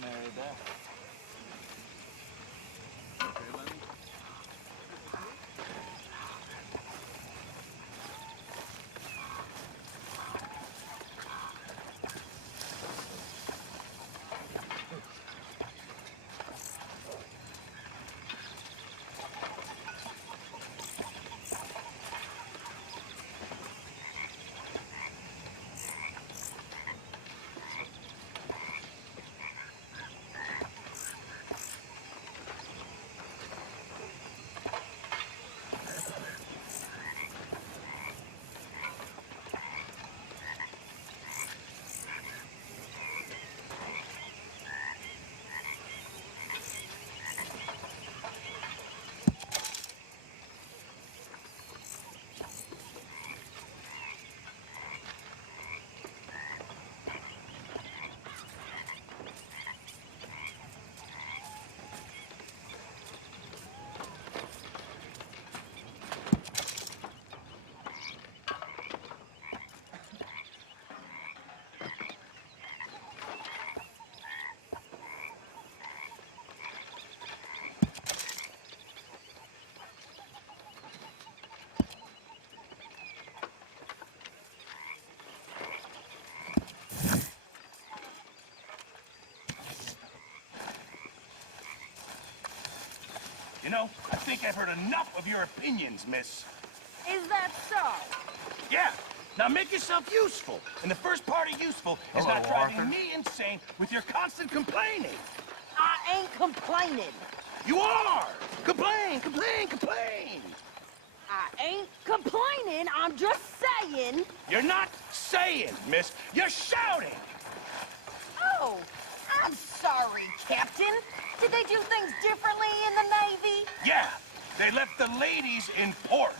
primary death. You know, I think I've heard enough of your opinions, miss. Is that so? Yeah. Now make yourself useful. And the first part of useful is Hello, not driving Arthur. me insane with your constant complaining. I ain't complaining. You are! Complain, complain, complain! I ain't complaining. I'm just saying. You're not saying, miss. You're shouting! Oh, I'm sorry, Captain. Did they do things differently in the Navy? Yeah, they left the ladies in port.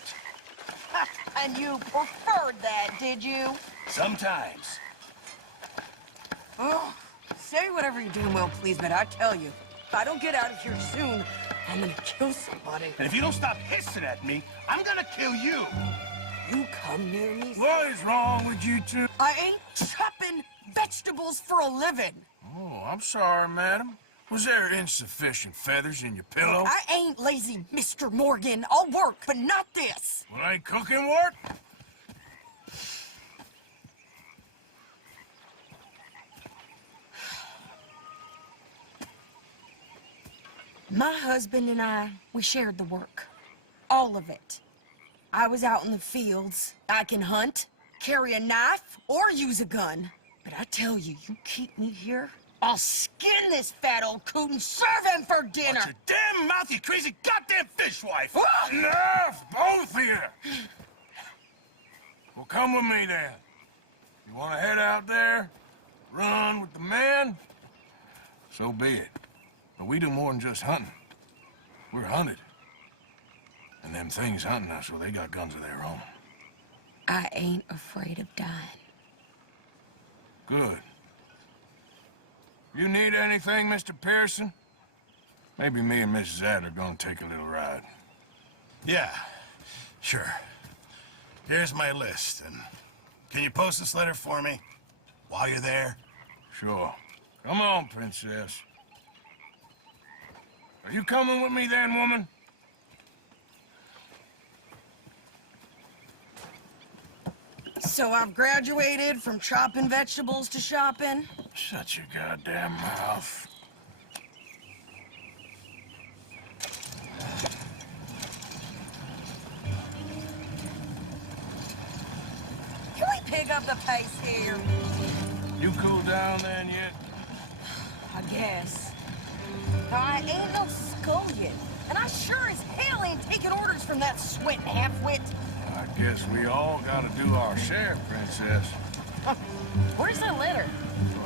And you preferred that, did you? Sometimes. Oh, say whatever you're doing, well, please, but I tell you, if I don't get out of here soon, I'm gonna kill somebody. And if you don't stop hissing at me, I'm gonna kill you. You come near me. What is wrong with you two? I ain't chopping vegetables for a living. Oh, I'm sorry, madam. Was there insufficient feathers in your pillow? I ain't lazy, Mr. Morgan. I'll work, but not this. Well, ain't cooking work? My husband and I, we shared the work. All of it. I was out in the fields. I can hunt, carry a knife, or use a gun. But I tell you, you keep me here, I'll skin this fat old coot and serve him for dinner. Watch your damn mouth, you crazy goddamn fishwife! Enough, both of you! Well, come with me, then. You want to head out there, run with the men? So be it. But we do more than just hunting. We're hunted. And them things hunting us, well, they got guns of their own. I ain't afraid of dying. Good. You need anything, Mr. Pearson? Maybe me and Mrs. Ad are gonna take a little ride. Yeah, sure. Here's my list, and can you post this letter for me while you're there? Sure. Come on, princess. Are you coming with me then, woman? So I've graduated from chopping vegetables to shopping. Shut your goddamn mouth. Can we pick up the pace here? You cool down then yet? I guess. I ain't no scullion, and I sure as hell ain't taking orders from that sweat half-wit. I guess we all gotta do our share, princess. Where's the letter?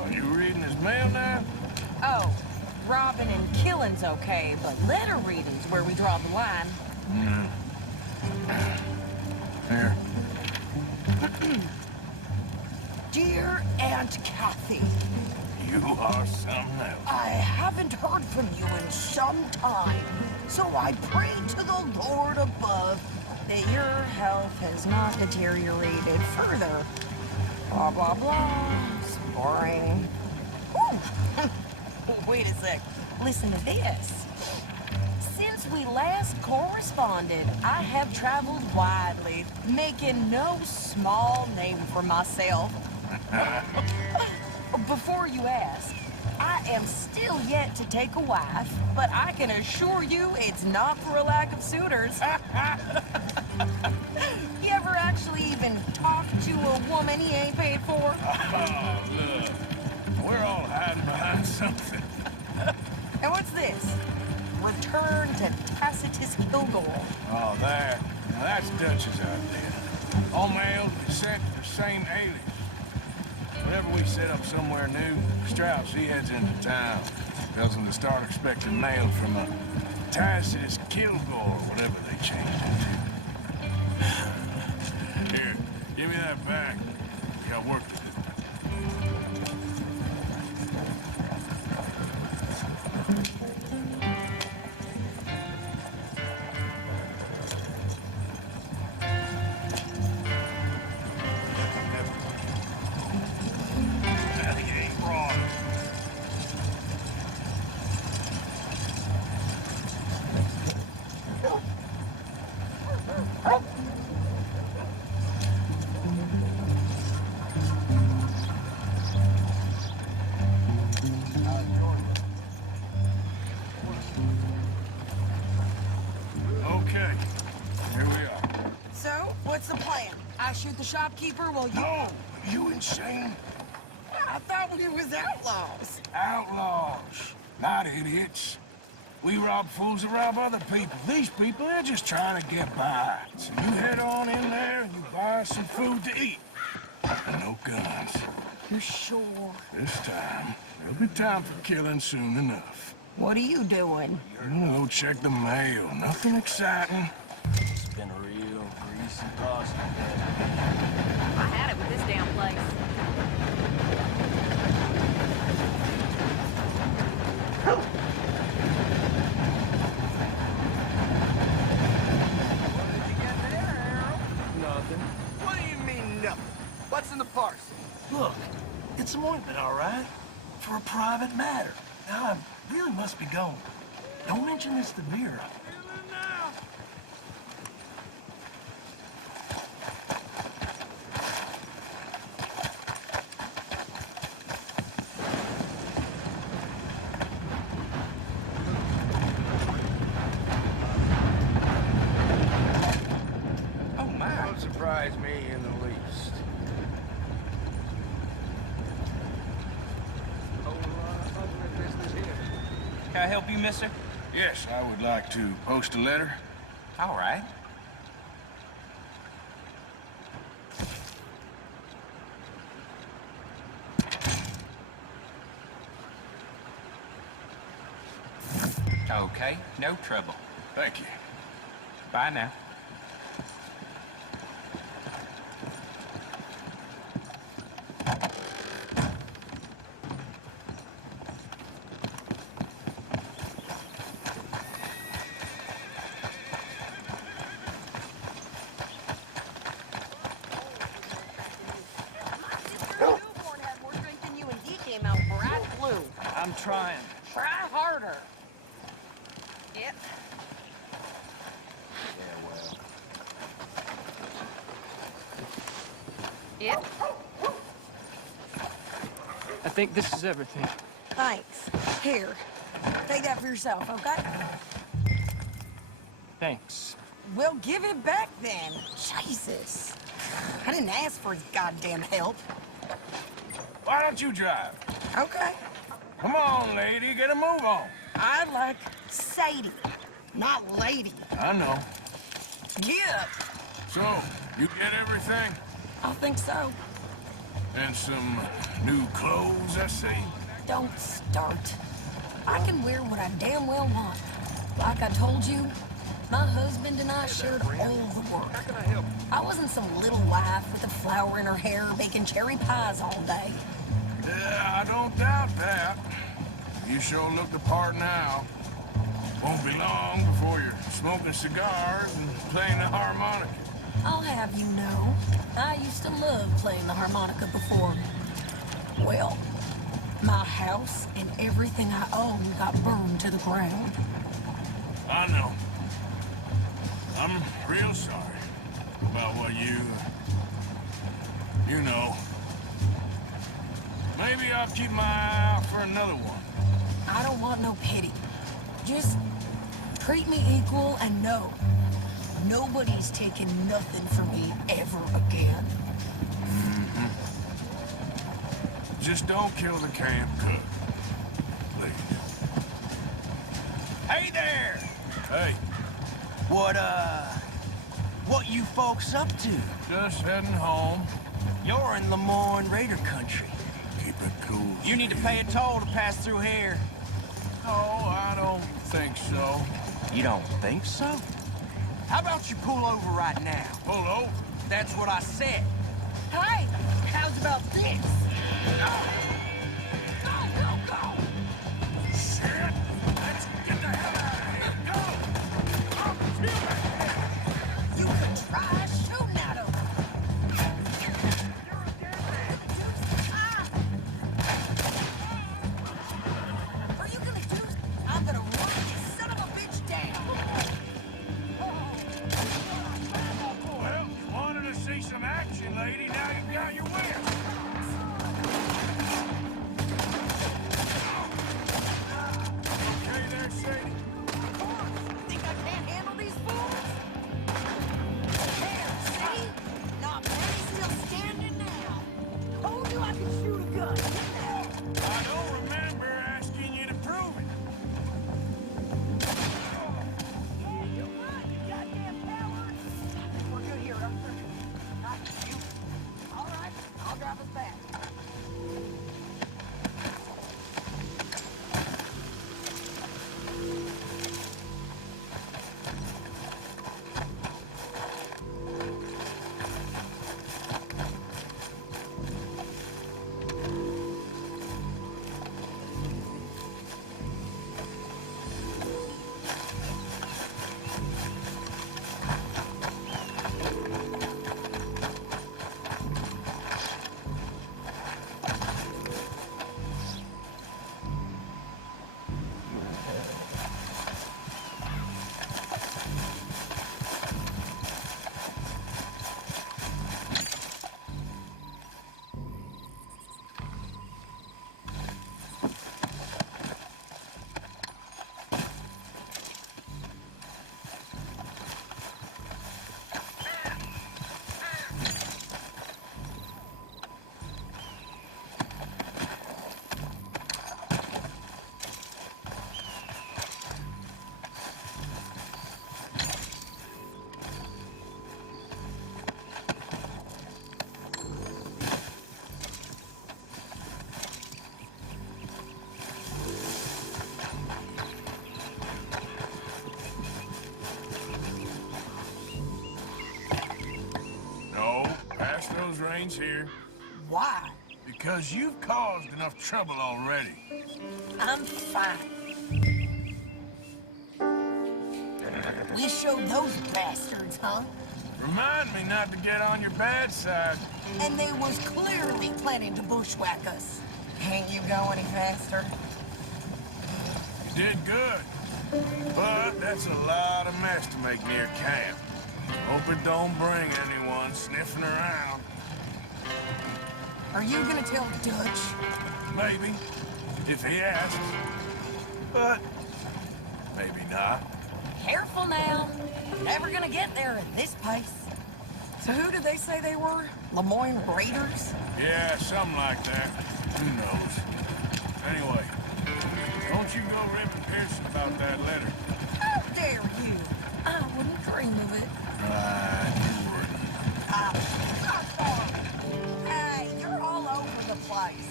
Are you reading his mail now? Oh, robbing and killing's okay, but letter reading's where we draw the line. Here. Dear Aunt Kathy, You are something else. I haven't heard from you in some time, so I pray to the Lord above that your health has not deteriorated further. Blah, blah, blah. It's boring. Whew. Wait a sec. Listen to this. Since we last corresponded, I have traveled widely, making no small name for myself. Before you ask, I am still yet to take a wife, but I can assure you it's not for a lack of suitors. You ever actually even talk to a woman he ain't paid for? Oh, look. We're all hiding behind something. And what's this? Return to Tacitus Kilgore. Oh, that. Now that's Dutch's idea. All males be sent to the same alias. Whenever we set up somewhere new, Strauss, he heads into town. Tells them to start expecting mail from a Tacitus Kilgore, whatever they changed it to. Here, give me that back. We got work to do. Okay, here we are. So, what's the plan? I shoot the shopkeeper while you... No, you insane? I thought we was outlaws. Outlaws, not idiots. We rob fools that rob other people. These people, they're just trying to get by. So you head on in there and you buy some food to eat. And no guns. You sure? This time, there'll be time for killing soon enough. What are you doing? I'm gonna go check the mail. Nothing exciting. It's been a real greasy process. I had it with this damn place. What did you get there, Harold? Nothing. What do you mean, nothing? What's in the parcel? Look, it's an ointment, all right? For a private matter. Now, I really must be going. Don't mention this to Vera. Oh, my. Don't surprise me in the least. Can I help you, mister? Yes, I would like to post a letter. All right. Okay, no trouble. Thank you. Bye now. I'm trying. Try harder. Yep. Yep. I think this is everything. Thanks. Here. Take that for yourself, okay? Thanks. We'll give it back then. Jesus. I didn't ask for his goddamn help. Why don't you drive? Okay. Come on, lady, get a move on. I like Sadie, not lady. I know. Yeah, So, you get everything? I think so. And some new clothes, I see. Don't start. I can wear what I damn well want. Like I told you, my husband and I shared all the work. How can I help? I wasn't some little wife with a flower in her hair baking cherry pies all day. Yeah, I don't doubt that. You sure look the part now. Won't be long before you're smoking cigars and playing the harmonica. I'll have you know, I used to love playing the harmonica before. Well, My house and everything I own got burned to the ground. I know. I'm real sorry about what you know. Maybe I'll keep my eye out for another one. I don't want no pity. Just treat me equal and know nobody's taking nothing from me ever again. Just don't kill the camp cook. Please. Hey there! Hey, What you folks up to? just heading home. You're in Lemoyne Raider country. Keep it cool. You need to pay a toll to pass through here. No, I don't think so. You don't think so? How about you pull over right now? Pull over. That's what I said. Hey, how's about this? Shit! Let's get the hell out of here. Go! Oh, excuse me. You could try shooting at him. Are you gonna do? I'm gonna run this son of a bitch down. Well, you wanted to see some action, lady. Now you've got your wish. Okay there, Sadie? Think I can't handle these fools? There, see? Not many still standing now. Who knew I could shoot a gun? I don't remember asking you to prove it. Yeah, you're right, you goddamn coward. We're good here, Arthur. Not you. All right, I'll drive us back. No, pass those reins here. Why? Because you've caused enough trouble already. I'm fine. We showed those bastards, huh? Remind me not to get on your bad side. And they was clearly planning to bushwhack us. Can't you go any faster? You did good. But that's a lot of mess to make near camp. Hope it don't bring anyone sniffing around. Are you gonna tell Dutch? Maybe, if he asks. But maybe not. Careful now. Never gonna get there at this pace. So who did they say they were? Lemoyne Raiders? Yeah, something like that. Who knows? Anyway, don't you go ripping Pearson about that letter. How dare you? I wouldn't dream of it. Right, you wouldn't. Hey, you're all over the place.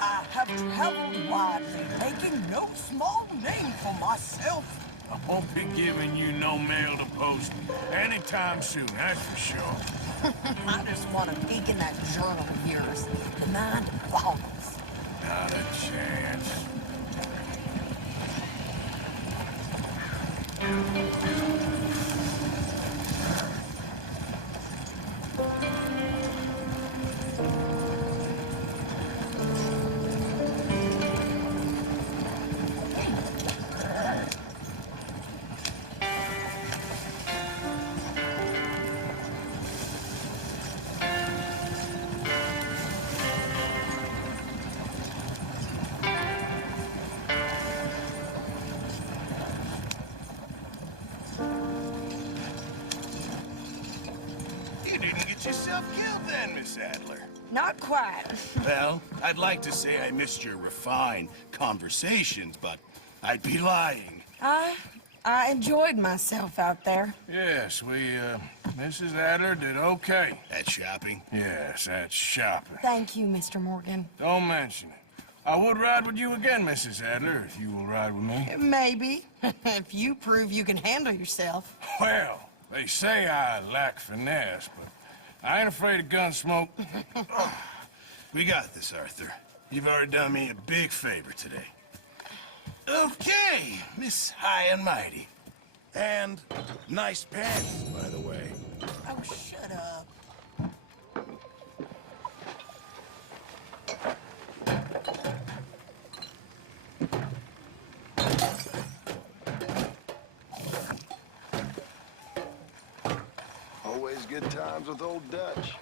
I have traveled widely, making no small name for myself. I won't be giving you no mail to post anytime soon, that's for sure. I just want to peek in that journal of yours. The mind boggles. Not a chance. yourself killed then, Miss Adler? Not quite. Well, I'd like to say I missed your refined conversations, but I'd be lying. I enjoyed myself out there. Yes, Mrs. Adler did okay. At shopping? Yes, that's shopping. Thank you, Mr. Morgan. Don't mention it. I would ride with you again, Mrs. Adler, if you will ride with me. Maybe. If you prove you can handle yourself. Well, they say I lack finesse, but I ain't afraid of gun smoke. We got this, Arthur. You've already done me a big favor today. Okay, Miss High and Mighty. And nice pants, by the way. Oh, shut up. Always good times with old Dutch.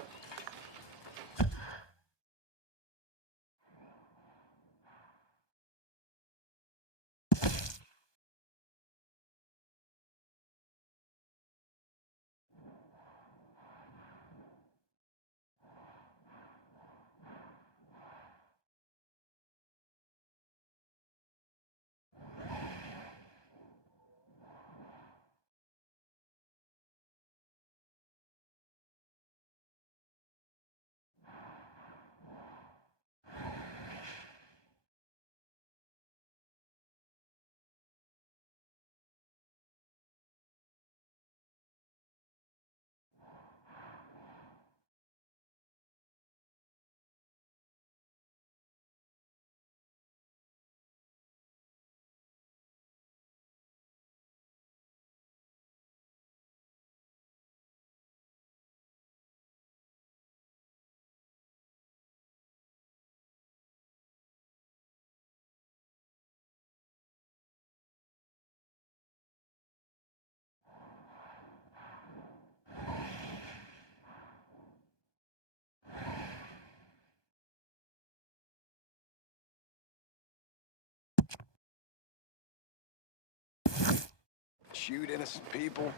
Shoot innocent people,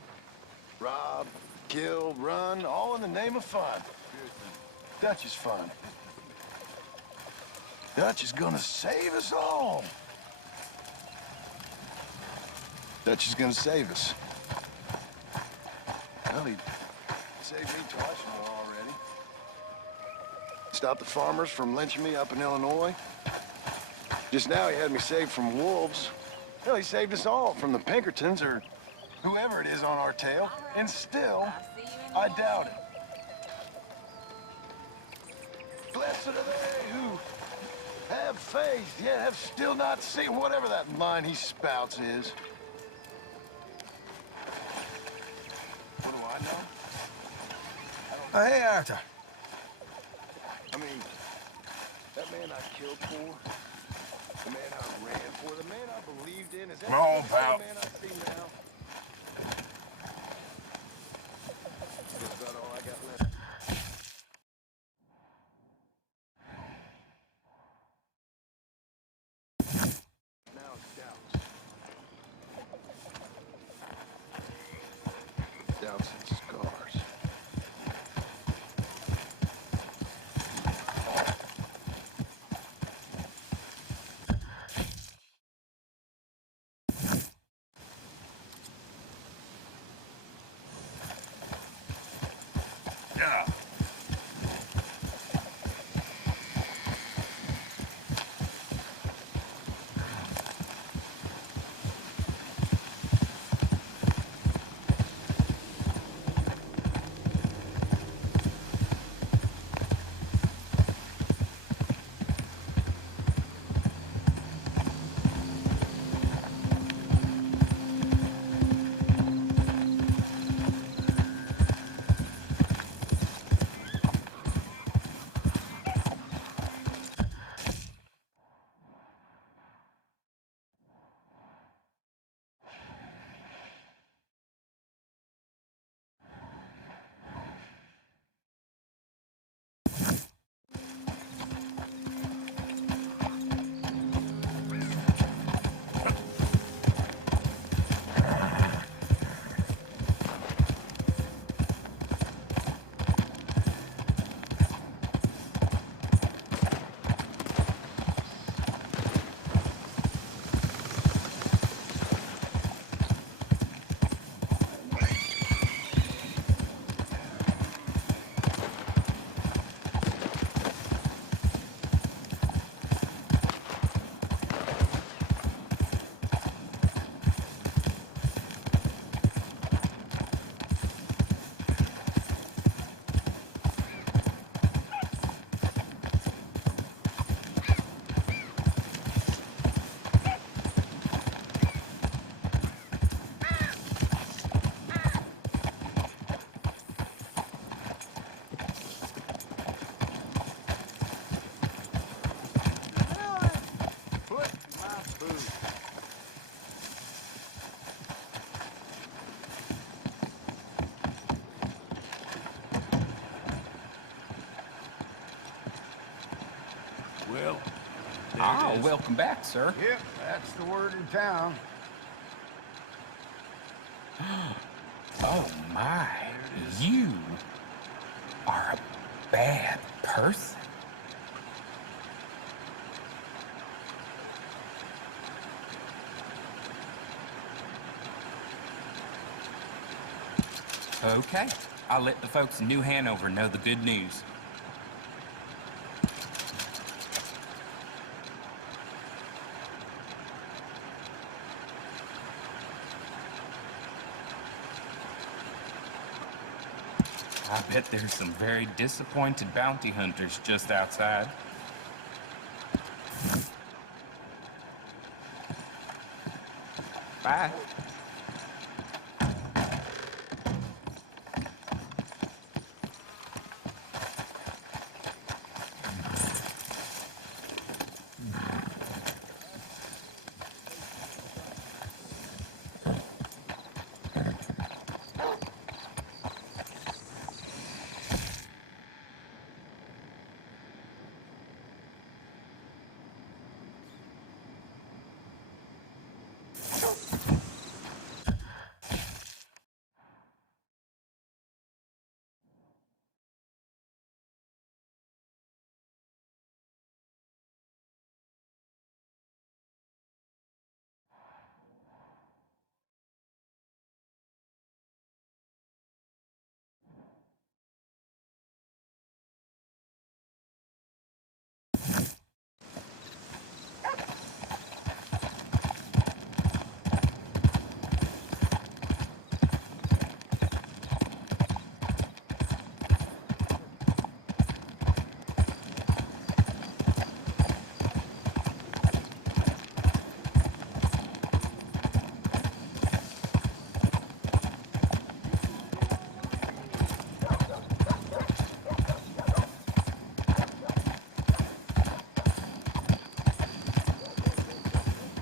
rob, kill, run, all in the name of fun. Dutch is fun. Dutch is gonna save us all. Dutch is gonna save us. Well, he saved me twice more already. Stopped the farmers from lynching me up in Illinois. Just now he had me saved from wolves. Hell, he saved us all from the Pinkertons or whoever it is on our tail. And still, I doubt it. Blessed are they who have faith, yet have still not seen whatever that line he spouts is. What do I know? Hey, Arthur. I mean, that man I killed for, the man I ran for, the man I believed in, is that Come on, the pal. man I see now? That's about all I got left. Now it's doubts. Doubts and scars. Yeah. Well, there Ah, it is. welcome back, sir. Yep, that's the word in town. Oh my, you are a bad person. Okay, I'll let the folks in New Hanover know the good news. I bet there's some very disappointed bounty hunters just outside. Bye.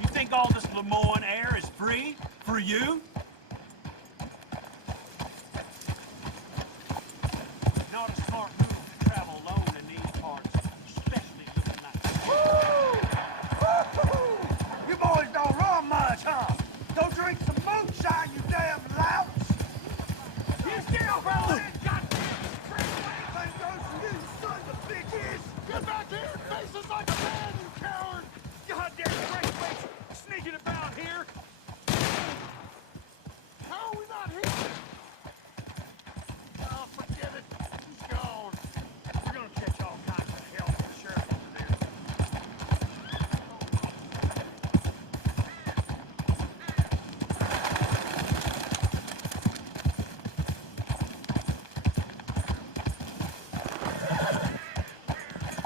You think all this Lemoyne air is free for you? Not a smart move to travel alone in these parts, especially looking like You boys don't run much, huh? Go drink some moonshine, you damn louts! You still, brother! Same goes for you, son of a bitches! Get back here and face us like a man, you coward! goddamn great face sneaking about here. How are we not here? Oh, forget it. He's gone. We're gonna catch all kinds of hell from the sheriff over there.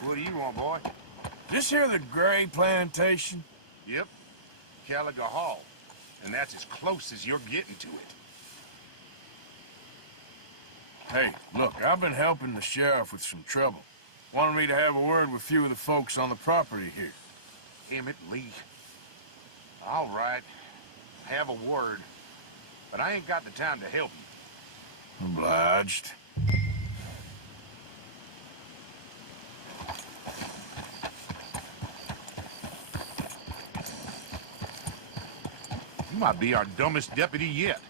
What do you want, boy? This here the Gray Plantation? Yep. Caliga Hall. And that's as close as you're getting to it. Hey, look, I've been helping the sheriff with some trouble. Wanted me to have a word with a few of the folks on the property here. Emmett Lee. All right. Have a word. But I ain't got the time to help you. Obliged. You might be our dumbest deputy yet.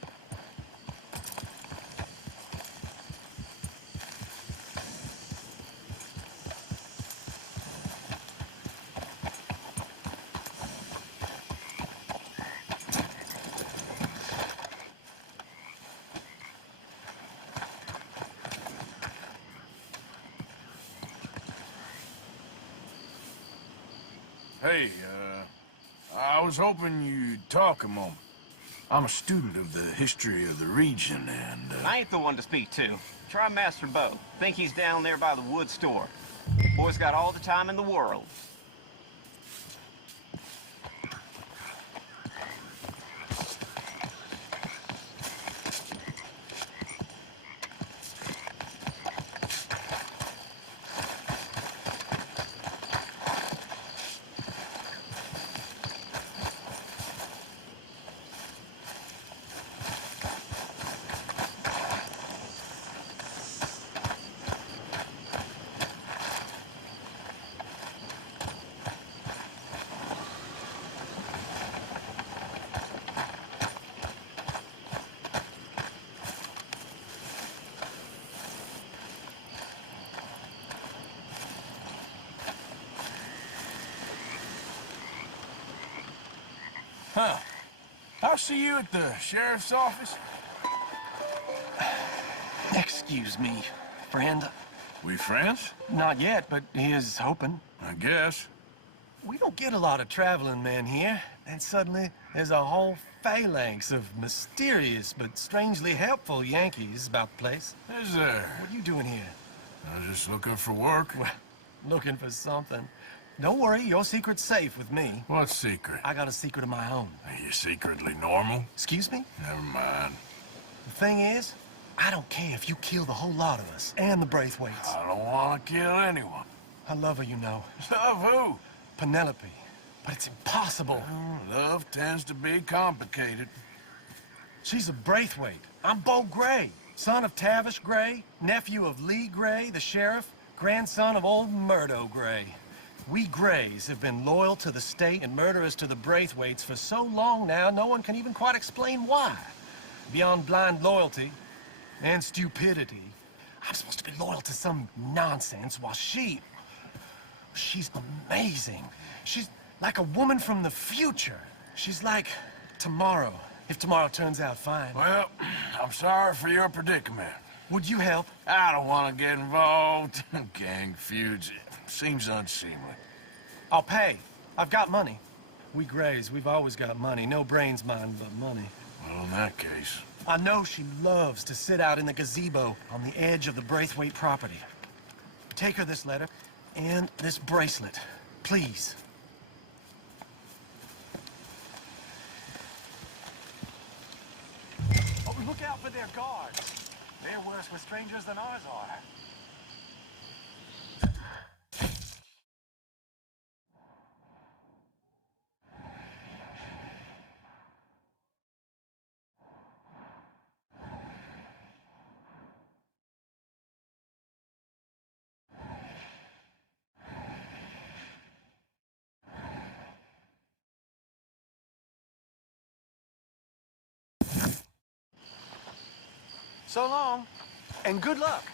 Hey, I was hoping you'd talk a moment. I'm a student of the history of the region, and, I ain't the one to speak to. Try Master Bo. Think he's down there by the wood store. Boy's got all the time in the world. Huh. I'll see you at the sheriff's office. Excuse me, friend. We friends? Not yet, but here's hoping. I guess. We don't get a lot of traveling men here, and suddenly there's a whole phalanx of mysterious but strangely helpful Yankees about the place. Is there? What are you doing here? I'm just looking for work. Well, looking for something. Don't worry, your secret's safe with me. What secret? I got a secret of my own. Are you secretly normal? Excuse me? Never mind. The thing is, I don't care if you kill the whole lot of us, and the Braithwaites. I don't want to kill anyone. I love her, you know. Love who? Penelope. But it's impossible. Love tends to be complicated. She's a Braithwaite. I'm Beau Gray, son of Tavish Gray, nephew of Lee Gray, the sheriff, grandson of old Murdo Gray. We Grays have been loyal to the state and murderers to the Braithwaites for so long now, no one can even quite explain why. Beyond blind loyalty and stupidity, I'm supposed to be loyal to some nonsense while she's amazing. She's like a woman from the future. She's like tomorrow, if tomorrow turns out fine. Well, I'm sorry for your predicament. Would you help? I don't want to get involved. Gang feuds seems unseemly. I'll pay. I've got money. We Grays, we've always got money. No brains, mind, but money. Well, in that case... I know she loves to sit out in the gazebo on the edge of the Braithwaite property. Take her this letter and this bracelet, please. Oh, look out for their guards. They're worse with strangers than ours are. So long, and good luck.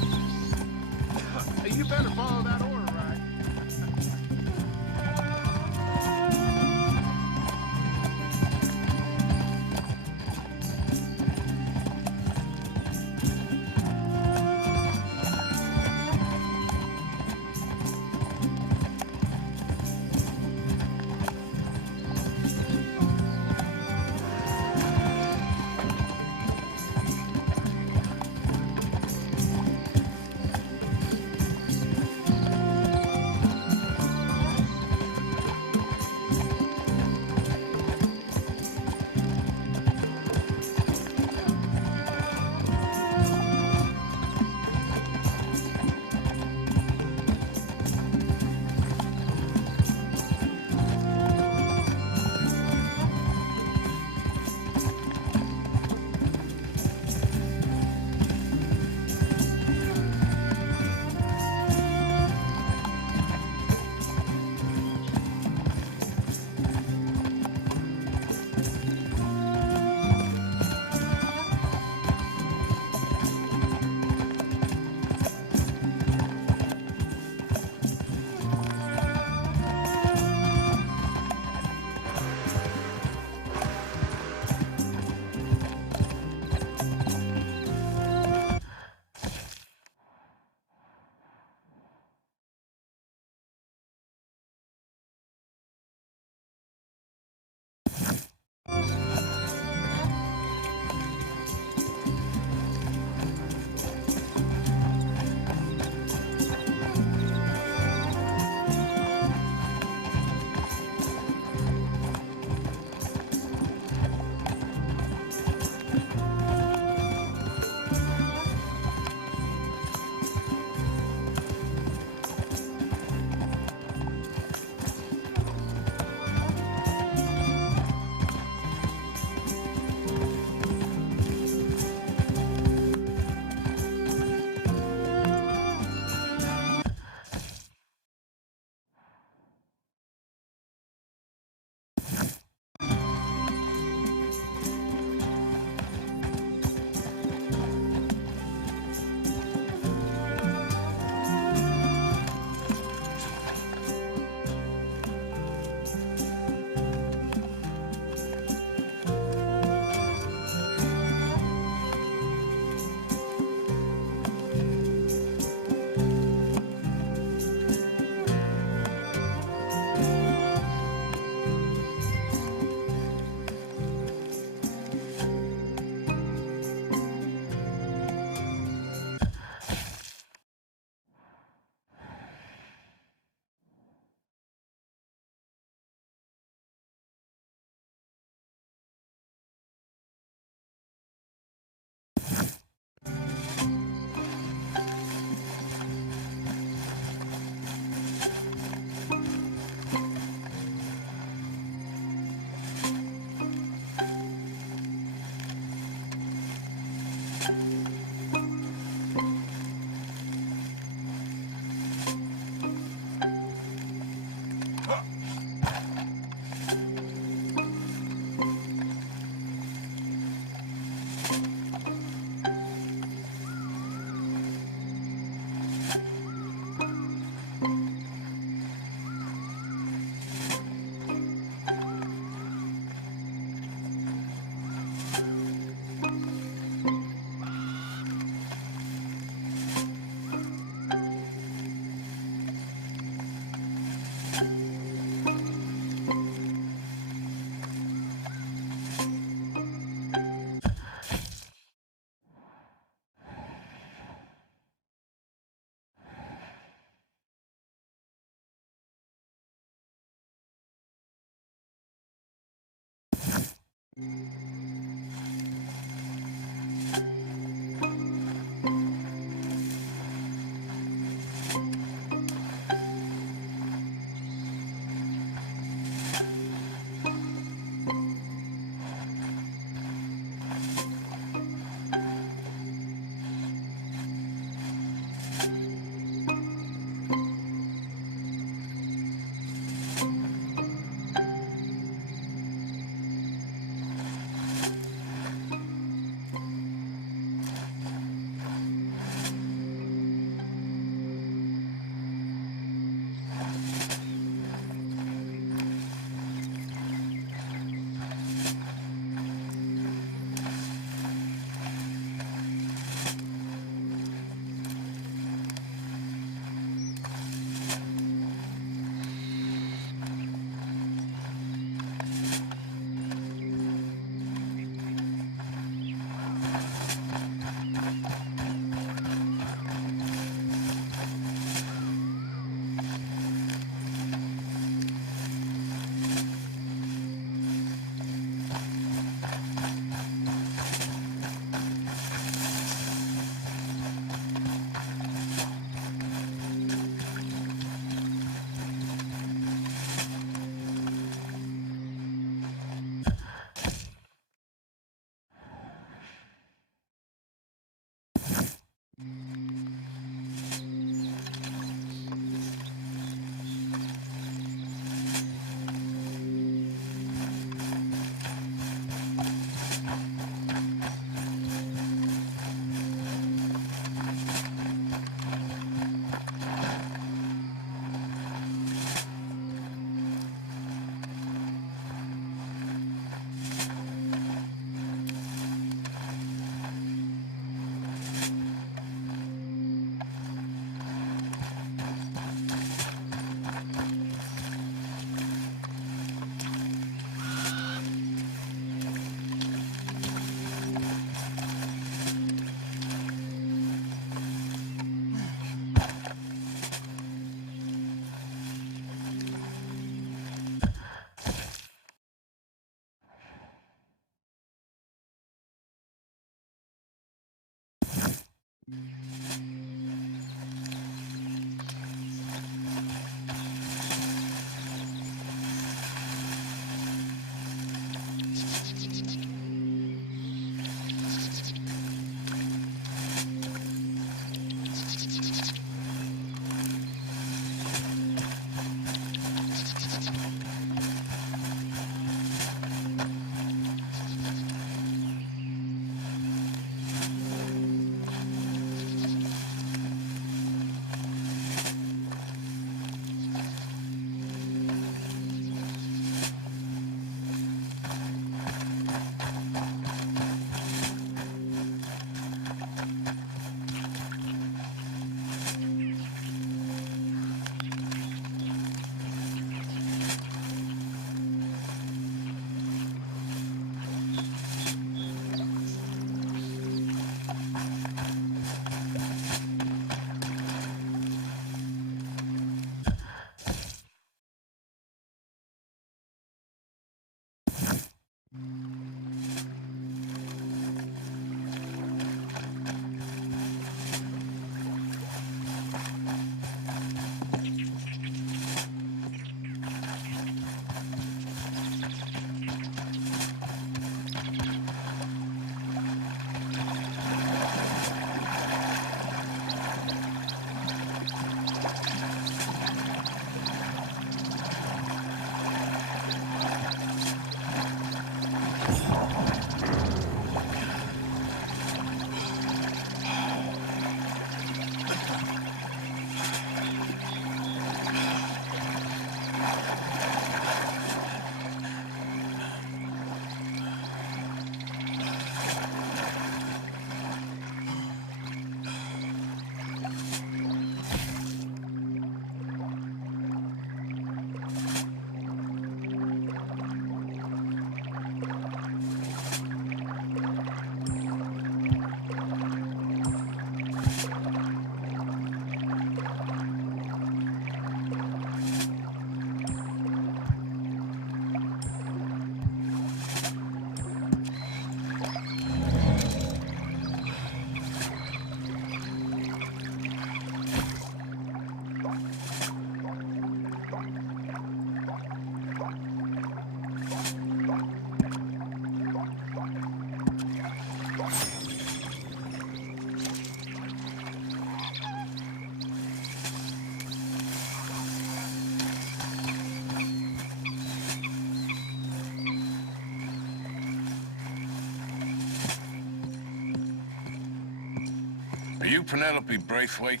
you Penelope Braithwaite?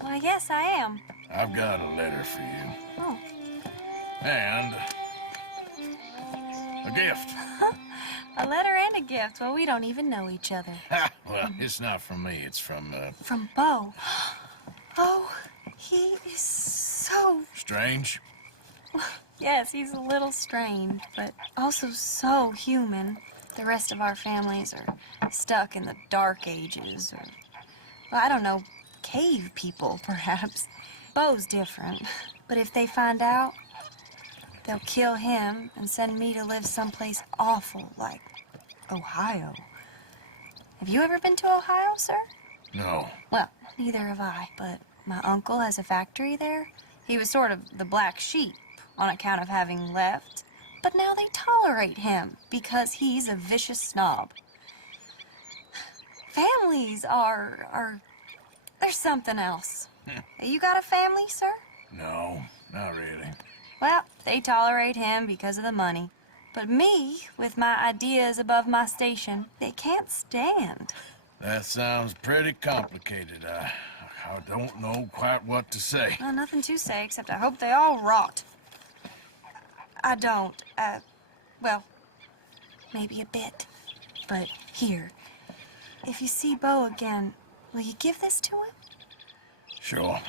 Why, yes, I am. I've got a letter for you. Oh. And a gift. A letter and a gift. Well, we don't even know each other. Well, it's not from me. It's from, From Bo. Oh, he is so... Strange? Yes, he's a little strange, but also so human. The rest of our families are stuck in the dark ages, or, well, I don't know, cave people, perhaps. Bo's different, but if they find out, they'll kill him and send me to live someplace awful, like Ohio. Have you ever been to Ohio, sir? No. Well, neither have I, but my uncle has a factory there. He was sort of the black sheep on account of having left, but now they tolerate him because he's a vicious snob. Families are there's something else. You got a family, sir? No, not really. Well, they tolerate him because of the money. But me, with my ideas above my station, they can't stand. That sounds pretty complicated. I don't know quite what to say. Well, nothing to say, except I hope they all rot. I don't, well, maybe a bit. But here, if you see Bo again, will you give this to him? Sure.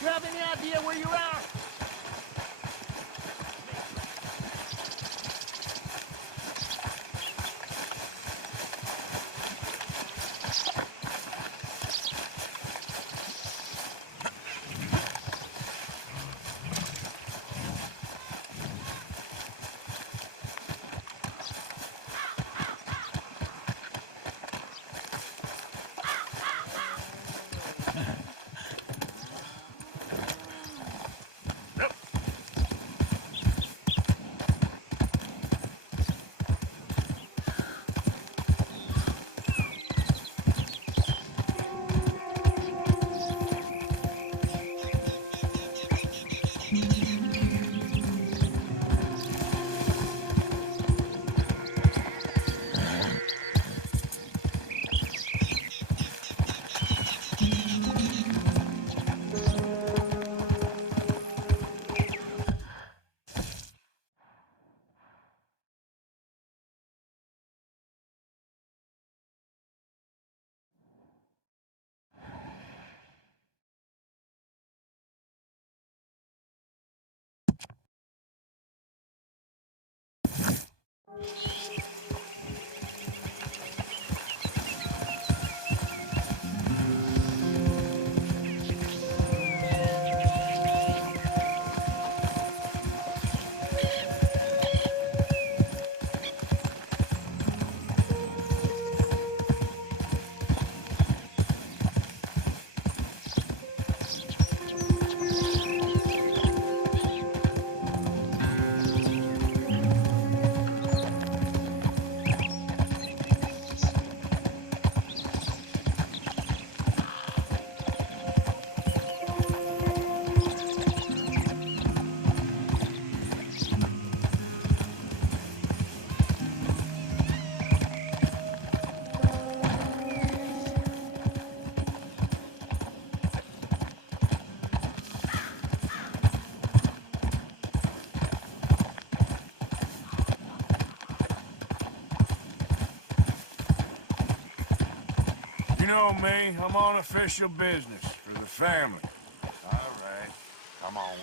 You have any idea where you're at? You know me, I'm on official business for the family. All right, come on.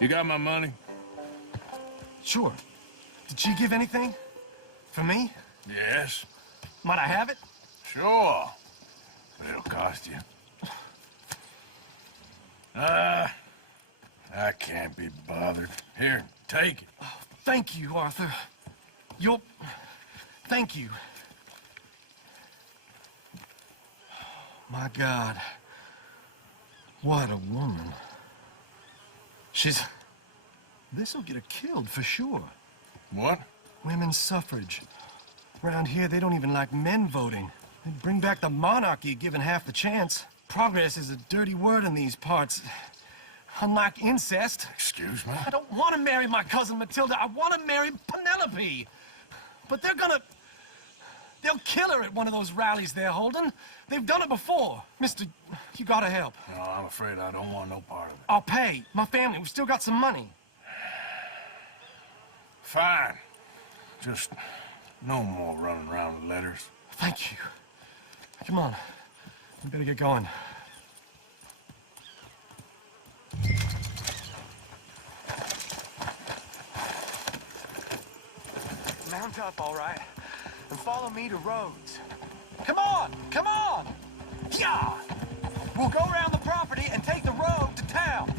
You got my money? Sure. Did she give anything? For me? Yes. Might I have it? Sure. But it'll cost you. I can't be bothered. Here, take it. Oh, thank you, Arthur. You'll... Thank you. My God. What a woman. She's... This'll get her killed for sure. What? Women's suffrage. Around here, they don't even like men voting. They'd bring back the monarchy given half the chance. Progress is a dirty word in these parts. Unlike incest. Excuse me? I don't want to marry my cousin Matilda. I want to marry Penelope. But they're gonna... They'll kill her at one of those rallies they're holding. They've done it before. Mister, you gotta help. No, I'm afraid I don't want no part of it. I'll pay. My family, we've still got some money. Fine. Just no more running around with letters. Thank you. Come on. We better get going. Mount up, all right, and follow me to Rhodes. Come on! Come on! Yeah! We'll go around the property and take the road to town.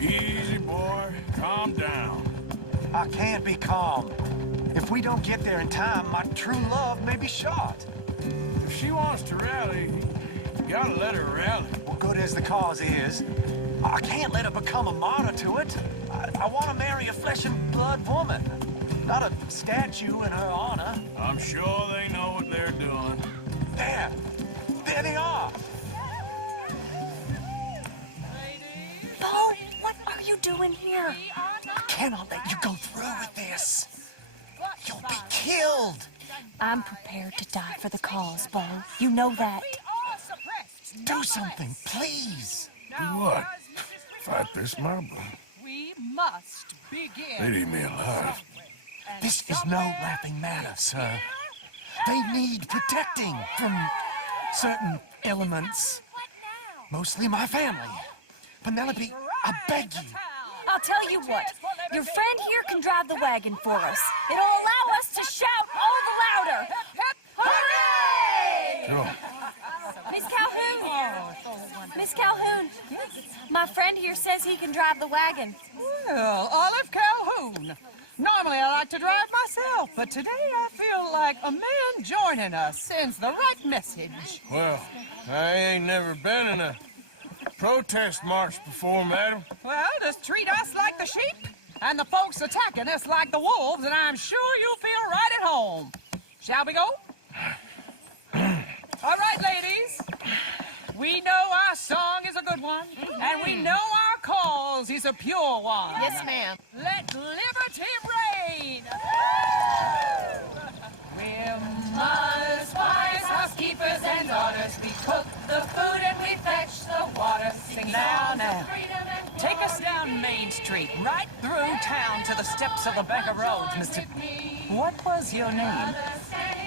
Easy, boy. Calm down. I can't be calm. If we don't get there in time, my true love may be shot. If she wants to rally, gotta let her rally. Well, good as the cause is, I can't let her become a martyr to it. I want to marry a flesh and blood woman, not a statue in her honor. I'm sure they know what they're doing. There they are. Bo, what are you doing here? I cannot let you go through with this. You'll be killed. I'm prepared to die for the cause, Bo. You know that. Do something, please. Do what? Fight this mob? We must begin. They'd eat me alive. This is no laughing matter, sir. They need protecting from certain elements. Mostly my family. Penelope, I beg you. I'll tell you what. Your friend here can drive the wagon for us. It'll allow us to shout all the louder. Hooray! Sure. Miss Calhoun! Miss Calhoun! My friend here says he can drive the wagon. Well, Olive Calhoun. Normally I like to drive myself, but today I feel like a man joining us sends the right message. Well, I ain't never been in a protest march before, madam. Well, just treat us like the sheep, and the folks attacking us like the wolves, and I'm sure you'll feel right at home. Shall we go? All right, ladies. We know our song is a good one, and we know our cause is a pure one. Yes, ma'am. Let liberty reign! We're mothers, wives, housekeepers, and daughters. We cook the food and we fetch the water. Sing now. Take us down Main Street, right through town to the steps of the Bank of Roads, Mr. What was your name?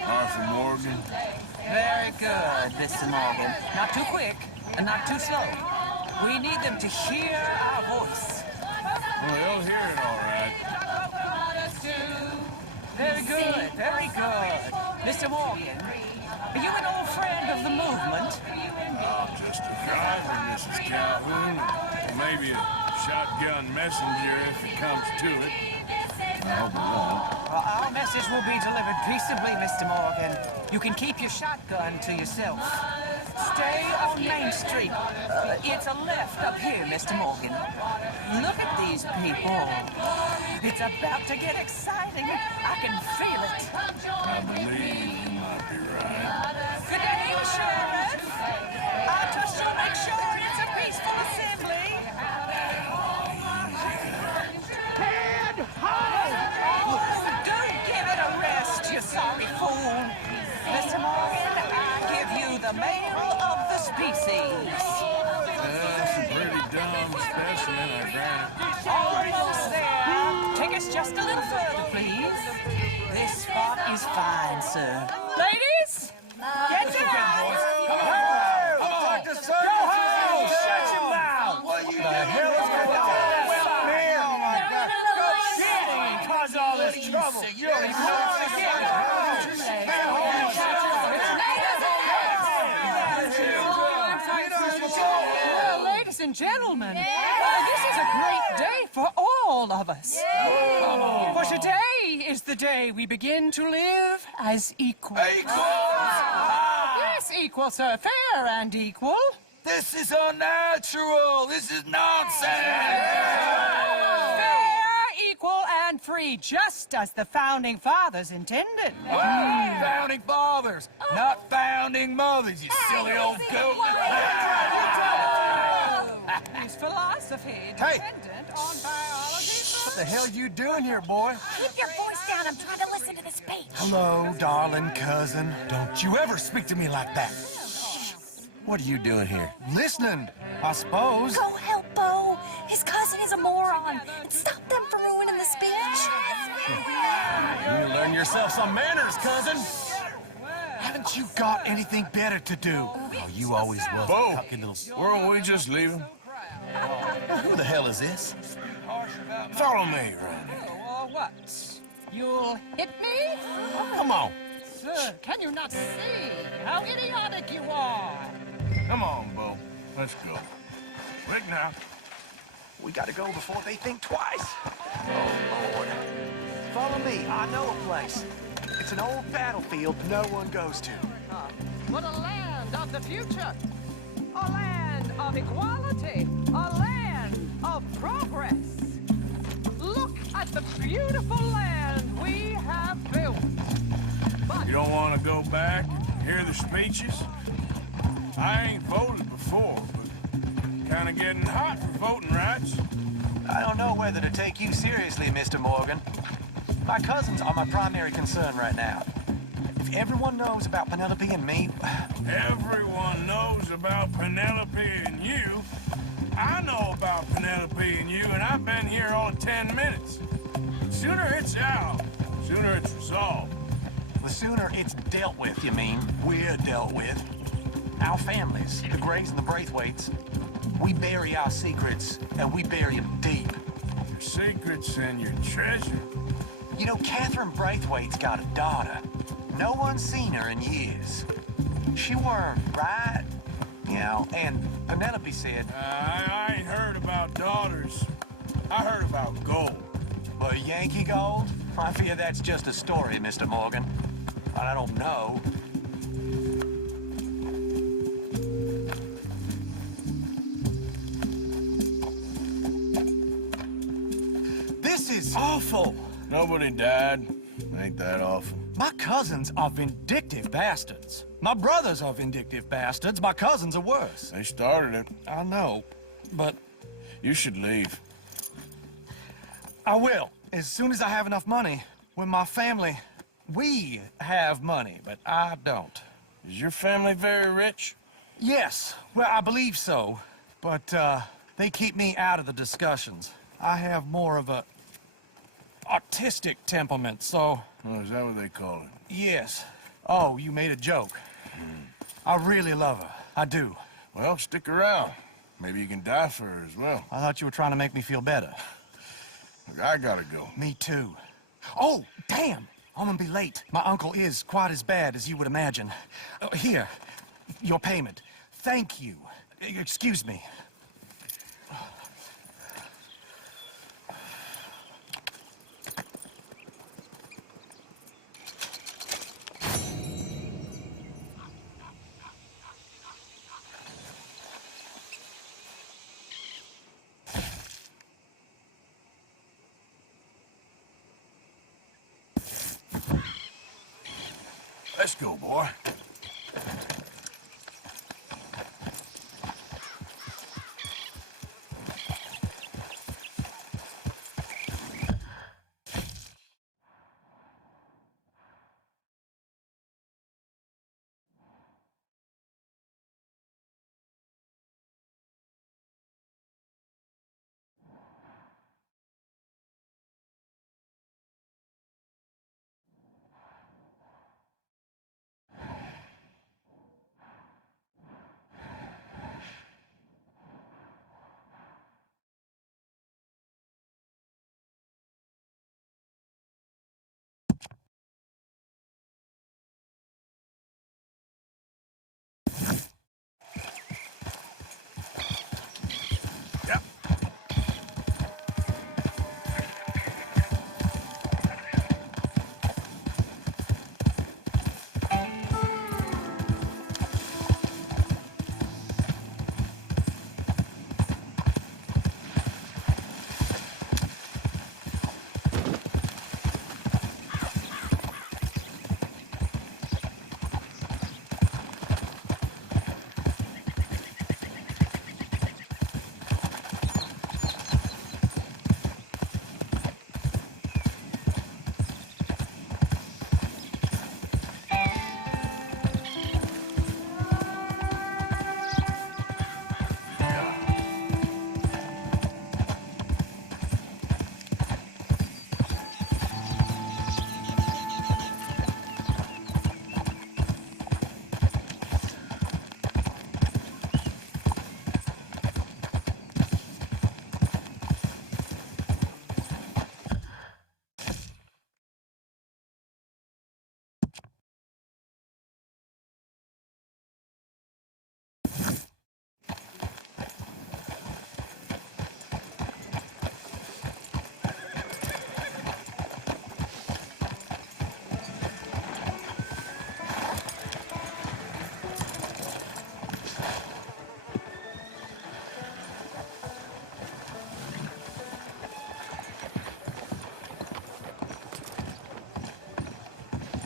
Arthur Morgan. Very good, Mr. Morgan. Not too quick and not too slow. We need them to hear our voice. Well, they'll hear it all right. Very good, very good. Mr. Morgan, are you an old friend of the movement? I'm just a driver, Mrs. Calhoun. Maybe a shotgun messenger if it comes to it. I hope it won't. Well, our message will be delivered peaceably, Mr. Morgan. You can keep your shotgun to yourself. Stay on Main Street. It's a left up here, Mr. Morgan. Look at these people. It's about to get exciting. I can feel it. I believe you might be right. Good day, Sheriff. I trust you'll make sure it's a peaceful assembly. Head high! Don't give it a rest, you sorry fool. Mr. Morgan, I give you the male of the species. That's a pretty dumb specimen, I grant it. Almost there. Take us just a little further, please. This spot is fine, sir. Ladies, get down! Shut your mouth! What the hell is going on here? Oh my God! Shit! Cause all this trouble. You don't even know Well, ladies and gentlemen, this is a great day for all of us. For today is the day we begin to live as equals. Yes, equal, sir. Fair and equal. This is unnatural. This is nonsense. Fair, equal, and free, just as the Founding Fathers intended. Founding fathers, not founding mothers, you silly old goat. His philosophy Hey. dependent on biology. What the hell you doing here, boy? Keep your voice down. I'm trying to listen to the speech. Hello, darling cousin. Don't you ever speak to me like that. What are you doing here? Listening, I suppose. Go help Bo. His cousin is a moron. And stop them from ruining the speech. You learn yourself some manners, cousin. Haven't you got anything better to do? Oh, you always was Bo, a cocky little... weren't we just leaving? Who the hell is this? Follow me, Randy. Or what? You'll hit me? Come on. Sir, can you not see how idiotic you are? Come on, Bo. Let's go. Quick now. We gotta go before they think twice. Oh, Lord. Follow me. I know a place. It's an old battlefield no one goes to. What a land of the future. a land of equality, a land of progress. Look at the beautiful land we have built. But You don't want to go back and hear the speeches? I ain't voted before, but kind of getting hot for voting rights. I don't know whether to take you seriously, Mr. Morgan. My cousins are my primary concern right now. If everyone knows about Penelope and me... Everyone knows about Penelope and you. I know about Penelope and you, and I've been here all 10 minutes. Sooner it's out, sooner it's resolved. The sooner it's dealt with, you mean, we're dealt with. Our families, the Grays and the Braithwaites, we bury our secrets, and we bury them deep. Your secrets and your treasure. You know, Catherine Braithwaite's got a daughter. No one's seen her in years. She weren't right, you know, and Penelope said... I ain't heard about daughters. I heard about gold. Well, Yankee gold? I fear that's just a story, Mr. Morgan. I don't know. This is awful. Nobody died. Ain't that awful. My cousins are vindictive bastards. My brothers are vindictive bastards. My cousins are worse. They started it. I know, but... You should leave. I will, as soon as I have enough money. When my family... We have money, but I don't. Is your family very rich? Yes, well, I believe so. But, they keep me out of the discussions. I have more of a... artistic temperament, so... Oh, is that what they call it? Yes. Oh, you made a joke. I really love her. I do. Well, stick around. Maybe you can die for her as well. I thought you were trying to make me feel better. Look, I gotta go. Me too. Oh, damn! I'm gonna be late. My uncle is quite as bad as you would imagine. Here, your payment. Thank you. Excuse me. Let's go, boy.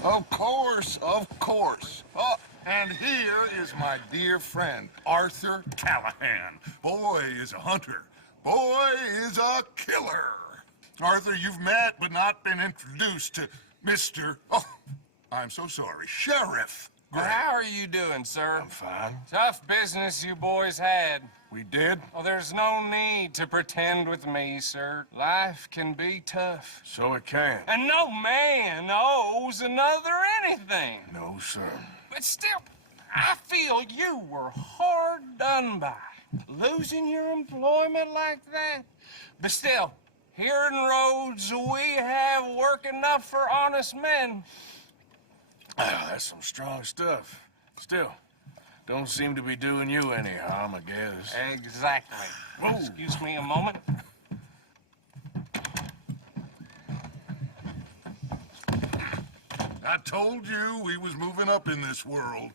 Of course, of course. Oh, and here is my dear friend, Arthur Callahan. Boy is a hunter. Boy is a killer. Arthur, you've met but not been introduced to Mr. Oh, I'm so sorry, Sheriff Gray. How are you doing, sir? I'm fine. Tough business you boys had. We did? Oh, there's no need to pretend with me, sir. Life can be tough. So it can. And no man owes another anything. No, sir. But still, I feel you were hard done by. Losing your employment like that. But still, here in Rhodes, we have work enough for honest men. Oh, that's some strong stuff. Still, don't seem to be doing you any harm, I guess. Exactly. Whoa. Excuse me a moment. I told you we was moving up in this world.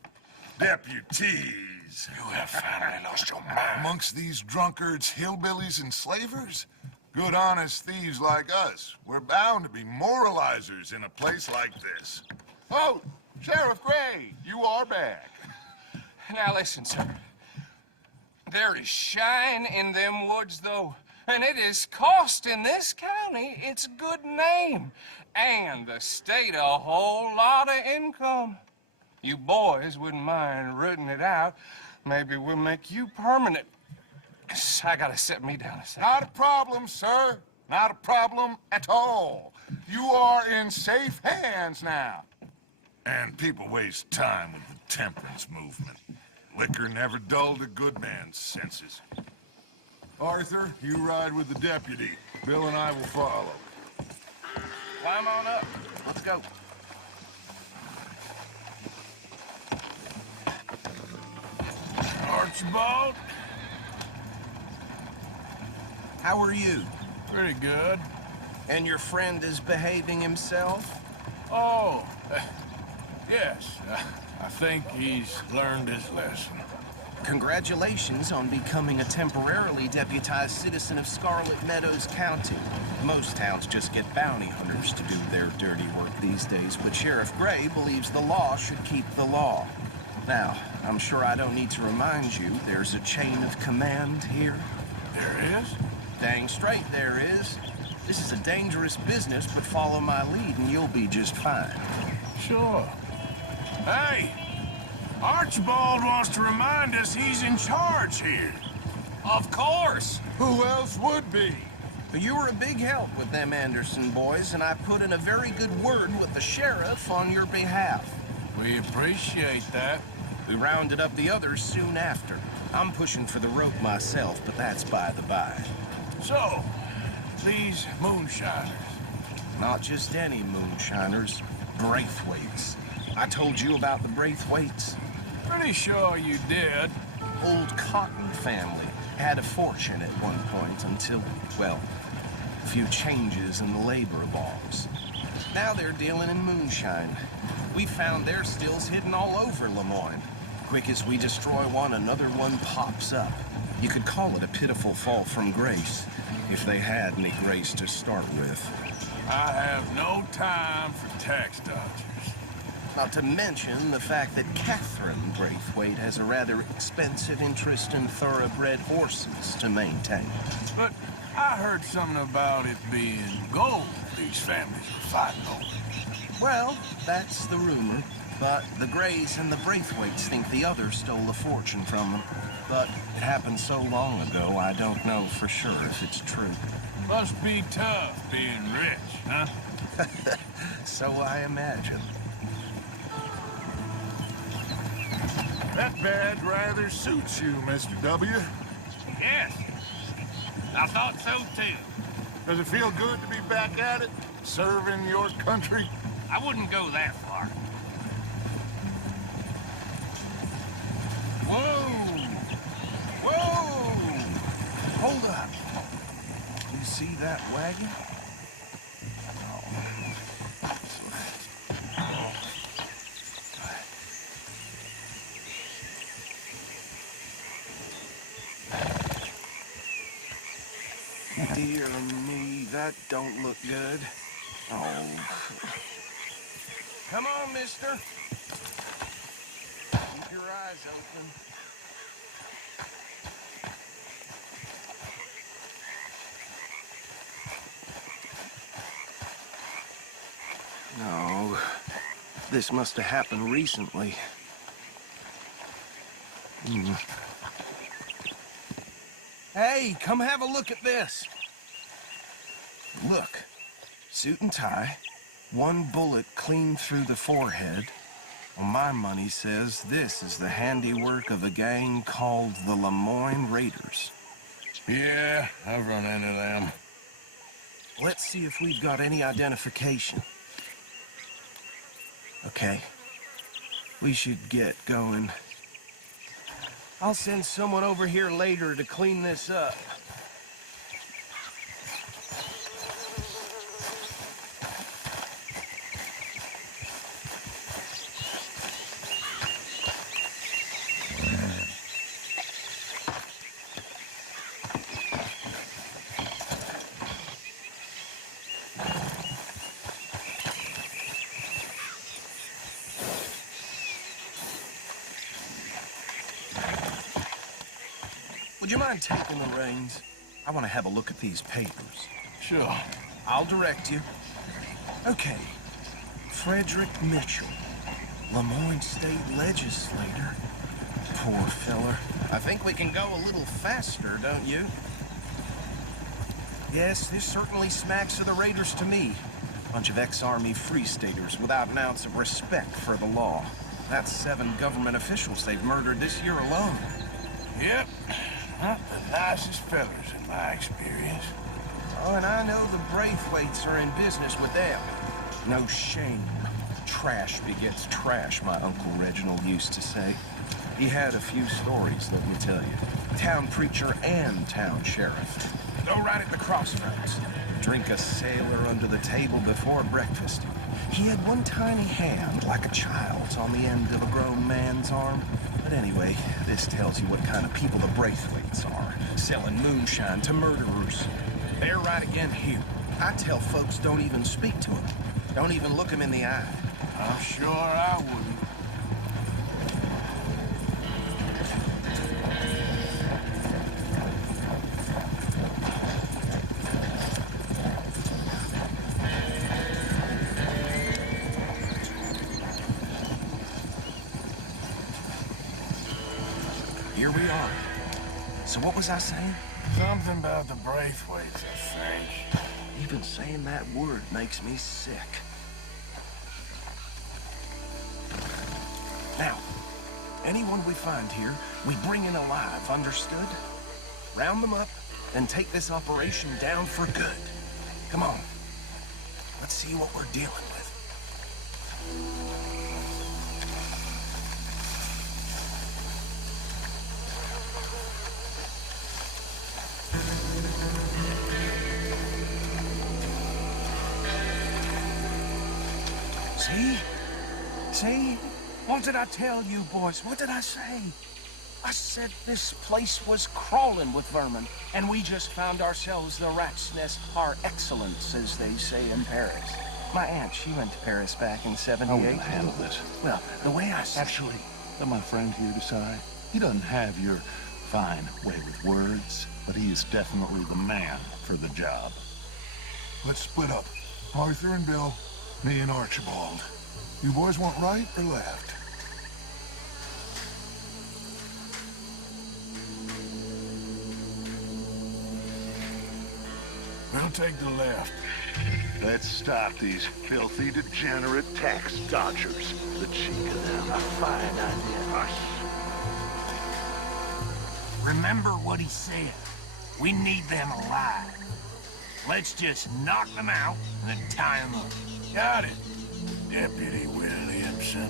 Deputies. You have finally lost your mind. Amongst these drunkards, hillbillies, and slavers? Good, honest thieves like us. We're bound to be moralizers in a place like this. Oh, Sheriff Gray, you are back. Now listen, sir. There is shine in them woods, though, and it is costing this county its good name and the state a whole lot of income. You boys wouldn't mind rooting it out. Maybe we'll make you permanent. I gotta set me down a second. Not a problem, sir. Not a problem at all. You are in safe hands now. And people waste time with the temperance movement. Liquor never dulled a good man's senses. Arthur, you ride with the deputy. Bill and I will follow. Climb on up. Let's go. Archibald? How are you? Pretty good. And your friend is behaving himself? Oh, yes. I think he's learned his lesson. Congratulations on becoming a temporarily deputized citizen of Scarlet Meadows County. Most towns just get bounty hunters to do their dirty work these days, but Sheriff Gray believes the law should keep the law. Now, I'm sure I don't need to remind you, there's a chain of command here. There is? Dang straight there is. This is a dangerous business, but follow my lead and you'll be just fine. Sure. Hey! Archibald wants to remind us he's in charge here. Of course. Who else would be? But you were a big help with them Anderson boys, and I put in a very good word with the sheriff on your behalf. We appreciate that. We rounded up the others soon after. I'm pushing for the rope myself, but that's by the by. So, these moonshiners. Not just any moonshiners, Braithwaites. I told you about the Braithwaites. Pretty sure you did. Old Cotton family. Had a fortune at one point until, well, a few changes in the labor laws. Now they're dealing in moonshine. We found their stills hidden all over Lemoyne. Quick as we destroy one, another one pops up. You could call it a pitiful fall from grace, if they had any grace to start with. I have no time for tax dodgers. Not to mention the fact that Catherine Braithwaite has a rather expensive interest in thoroughbred horses to maintain. But I heard something about it being gold these families are fighting over. Well, that's the rumor. But the Grays and the Braithwaites think the others stole a fortune from them. But it happened so long ago, I don't know for sure if it's true. Must be tough being rich, huh? So I imagine. That badge rather suits you, Mr. W. Yes. I thought so, too. Does it feel good to be back at it, serving your country? I wouldn't go that far. Whoa! Whoa! Hold up. You see that wagon? Dear me, that don't look good. Oh. Come on, mister. Keep your eyes open. No, this must have happened recently. Hey, come have a look at this. Look, suit and tie, one bullet clean through the forehead. Well, my money says this is the handiwork of a gang called the Lemoyne Raiders. Yeah, I've run into them. Let's see if we've got any identification. Okay. We should get going. I'll send someone over here later to clean this up. Would you mind taking the reins? I want to have a look at these papers. Sure. I'll direct you. Okay. Frederick Mitchell, Lemoyne State Legislator. Poor feller. I think we can go a little faster, don't you? Yes, this certainly smacks of the Raiders to me. Bunch of ex-Army Free Staters without an ounce of respect for the law. That's 7 government officials they've murdered this year alone. Yep. Not the nicest fellas in my experience. Oh, and I know the Braithwaites are in business with them. No shame. Trash begets trash, my Uncle Reginald used to say. He had a few stories, let me tell you. Town preacher and town sheriff. Go right at the crossroads. Drink a sailor under the table before breakfast. He had one tiny hand, like a child's, on the end of a grown man's arm. But anyway, this tells you what kind of people the Braithwaites are, selling moonshine to murderers. They're right again here. I tell folks don't even speak to them. Don't even look them in the eye. I'm sure I wouldn't. Here we are. So what was I saying? Something about the Braithwaites, I think. Even saying that word makes me sick. Now, anyone we find here, we bring in alive, understood? Round them up, and take this operation down for good. Come on. Let's see what we're dealing with. See? What did I tell you, boys? What did I say? I said this place was crawling with vermin, and we just found ourselves the rat's nest par excellence, as they say in Paris. My aunt, she went to Paris back in '78. I will handle this. Well, the way I said... Actually, let my friend here decide. He doesn't have your fine way with words, but he is definitely the man for the job. Let's split up. Arthur and Bill, me and Archibald. You boys want right or left? We'll take the left. Let's stop these filthy, degenerate tax dodgers. The cheek of them, a fine idea. Remember what he said. We need them alive. Let's just knock them out and then tie them up. Got it, Deputy Williamson.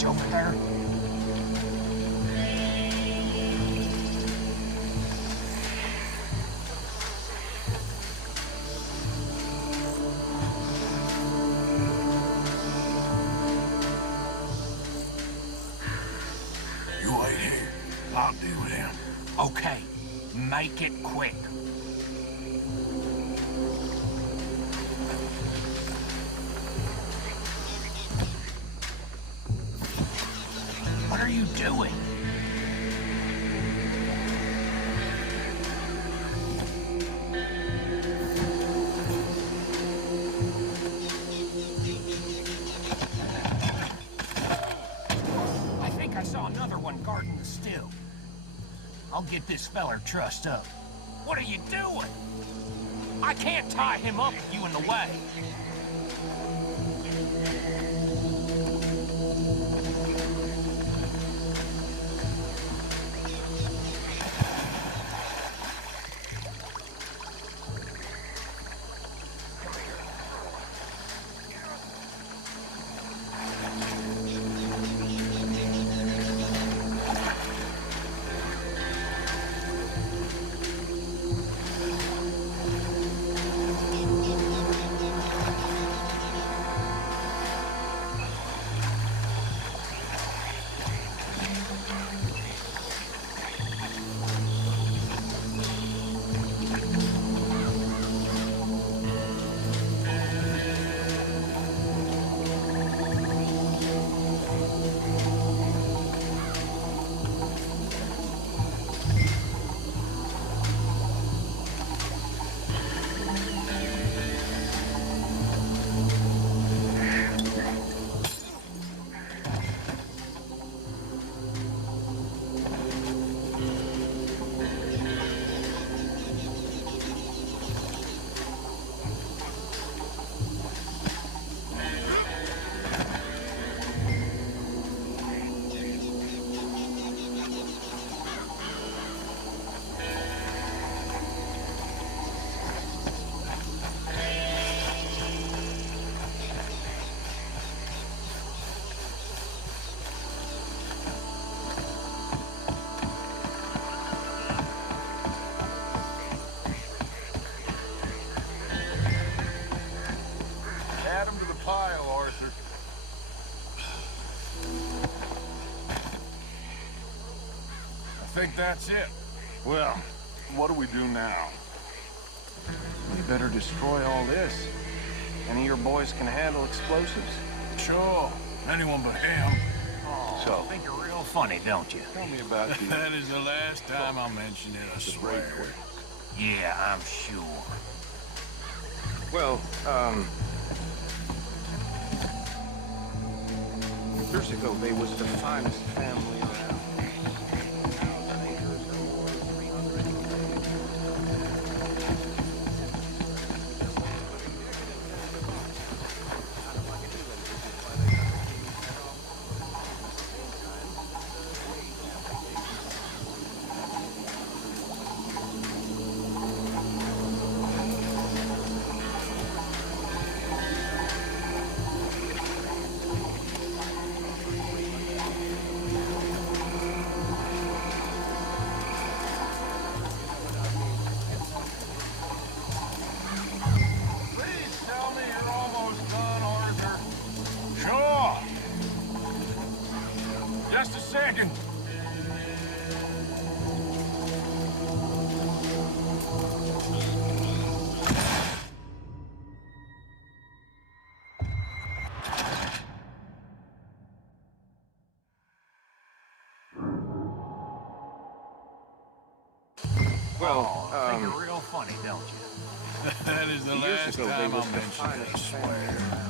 bridge over there? You wait here. I'll deal with him. Okay, make it quick. What are you doing? I think I saw another one guarding the still. I'll get this feller trussed up. What are you doing? I can't tie him up with you in the way. Add them to the pile, Arthur. I think that's it. Well, what do we do now? We better destroy all this. Any of your boys can handle explosives? Sure. Anyone but him. So, think you're real funny, don't you? Tell me about you. That is the last time I mention it, I swear. Yeah, I'm sure. Well, years ago, they was the finest family around. Just a second. Well, I think you're real funny, don't you? That is the last time I'll mention it, I swear.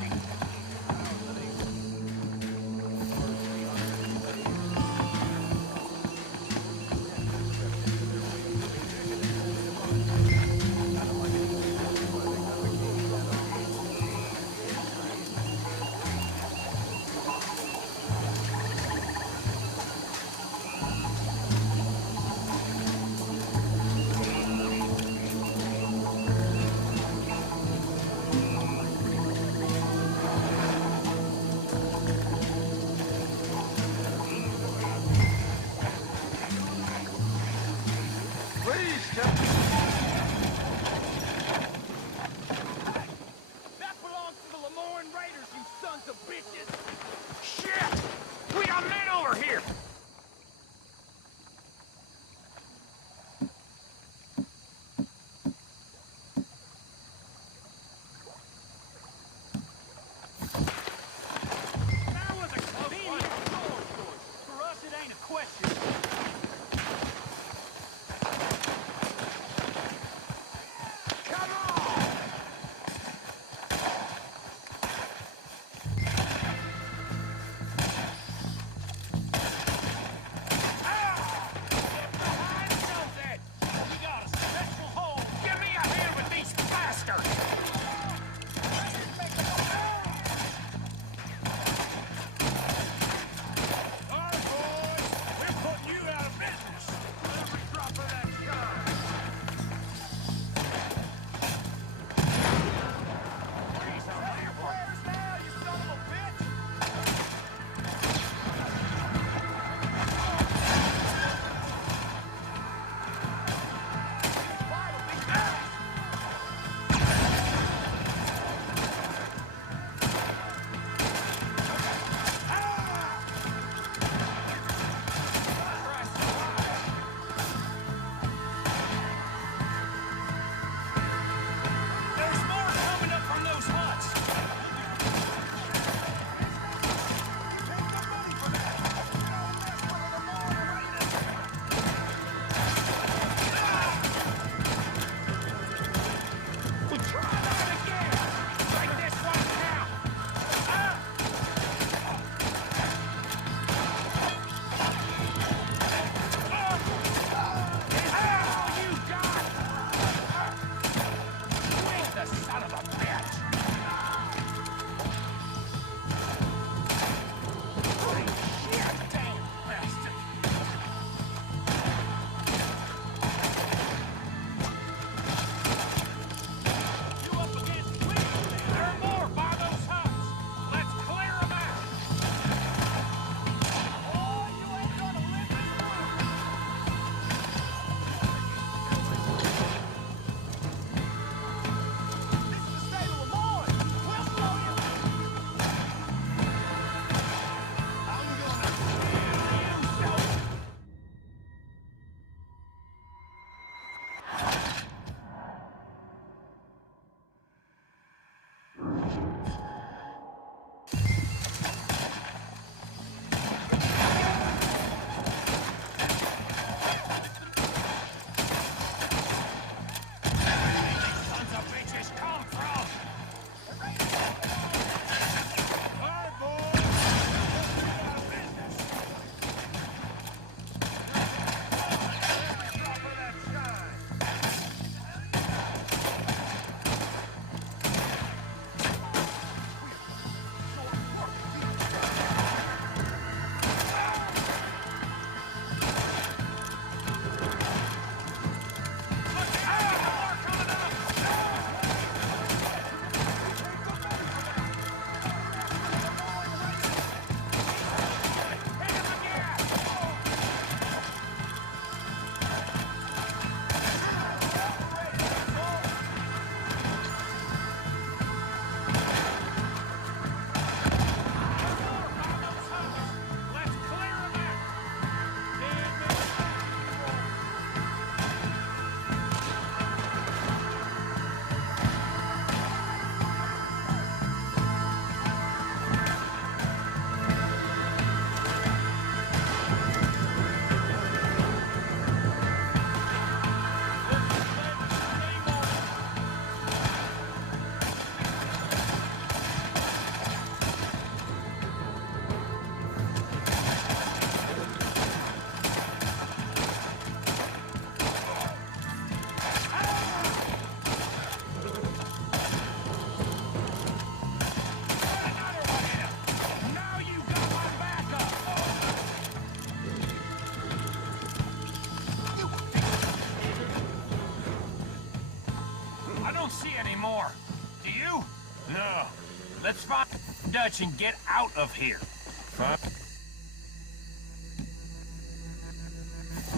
Let's find Dutch and get out of here.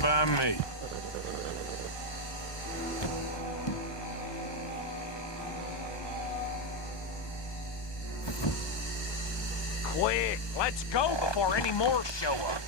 By me. Quick, let's go before any more show up.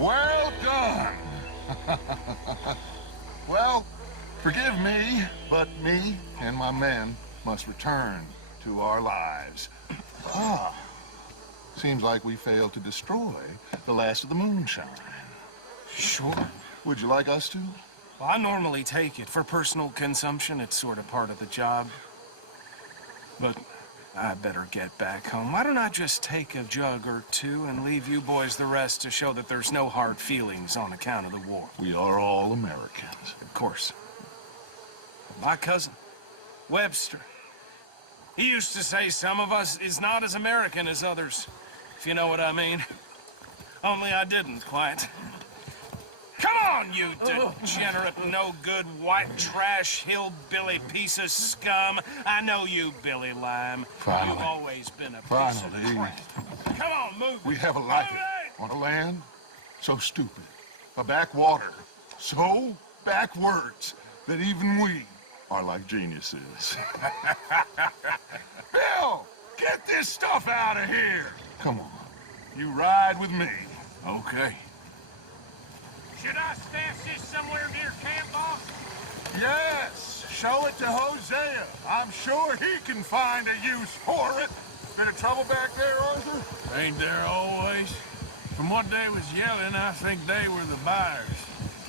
Well done. Well, forgive me, but me and my men must return to our lives. Ah, seems like we failed to destroy the last of the moonshine. Sure. Would you like us to? Well, I normally take it. For personal consumption, it's sort of part of the job. But I better get back home. Why don't I just take a jug or two and leave you boys the rest to show that there's no hard feelings on account of the war? We are all Americans. Of course. My cousin, Webster, he used to say some of us is not as American as others, if you know what I mean. Only I didn't quite. Come on, you degenerate, no-good, white trash, hillbilly piece of scum. I know you, Billy Lime. Finally. You've always been a piece of crap. Come on, move. We have a life on a land so stupid, a backwater so backwards that even we are like geniuses. Bill, get this stuff out of here. Come on, you ride with me. Okay. Should I stash this somewhere near camp, boss? Yes, show it to Hosea. I'm sure he can find a use for it. Bit of trouble back there, Arthur? Ain't there always? From what they was yelling, I think they were the buyers.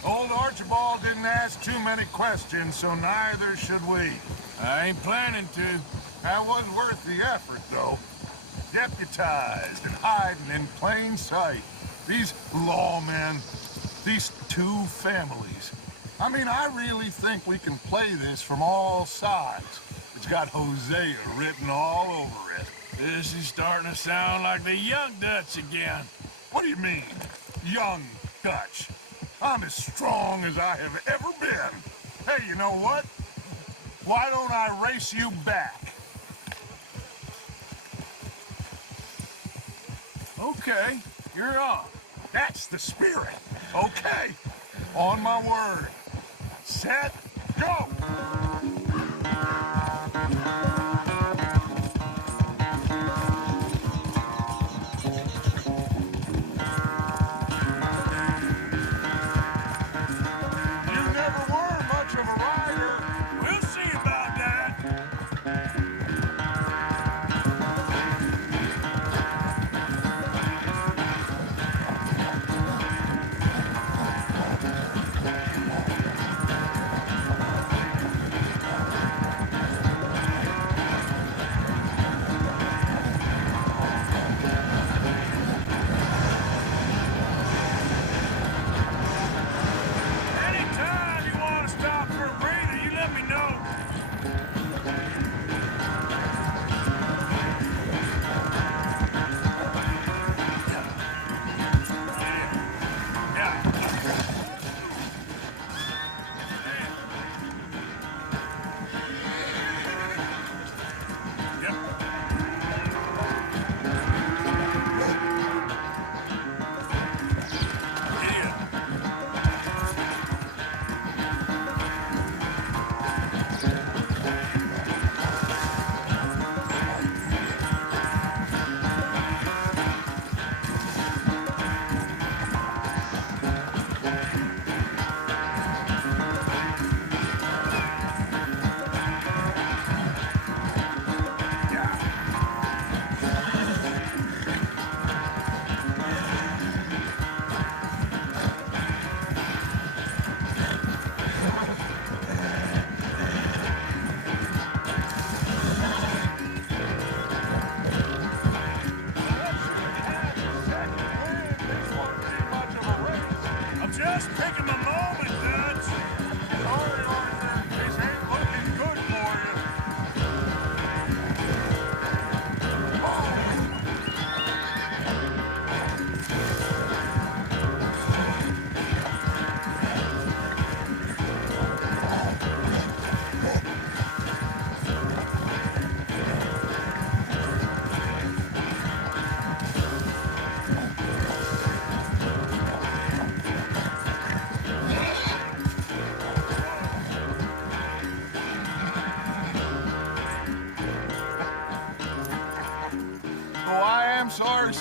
Old Archibald didn't ask too many questions, so neither should we. I ain't planning to. That wasn't worth the effort, though. Deputized and hiding in plain sight. These lawmen, these two families. I mean, I really think we can play this from all sides. It's got Hosea written all over it. This is starting to sound like the Young Dutch again. What do you mean, Young Dutch? I'm as strong as I have ever been. Hey, you know what? Why don't I race you back? Okay, you're on. That's the spirit. Okay, on my word. Set, go!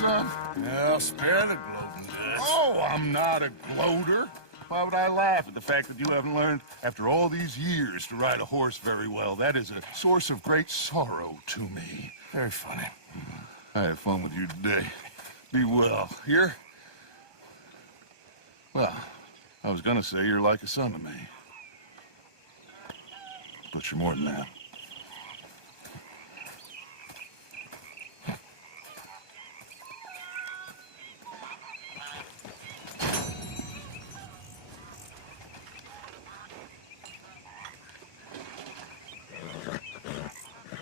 son? Now, spare the gloating, Dad. Oh, I'm not a gloater. Why would I laugh at the fact that you haven't learned, after all these years, to ride a horse very well? That is a source of great sorrow to me. Very funny. I had fun with you today. Be well. Here? Well, I was gonna say you're like a son to me. But you're more than that.